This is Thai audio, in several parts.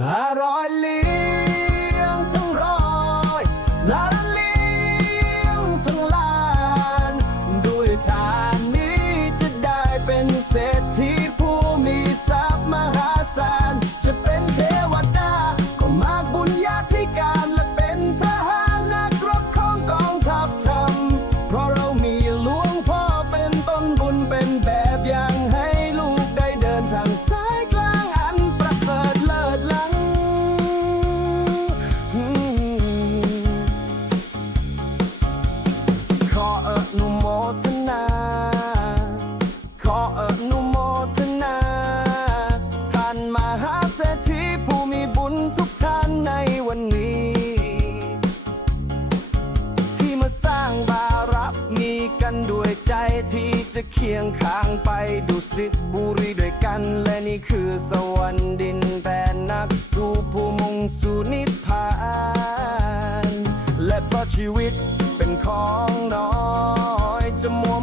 มารอยเลี้ยงทั้งรอยางบารับมีกันด้วยใจที่จะเคียงข้างไปดูสิบุรีด้วยกัน และนี่คือสวรรค์ดินแต่นักสู้ผู้มุ่งสู่นิพพาน และเพราะชีวิตเป็นของน้อยจะมัว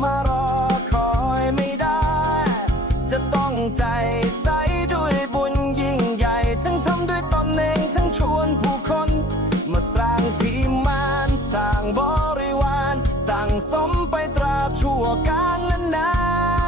ไปตราบชั่วกาลและนาน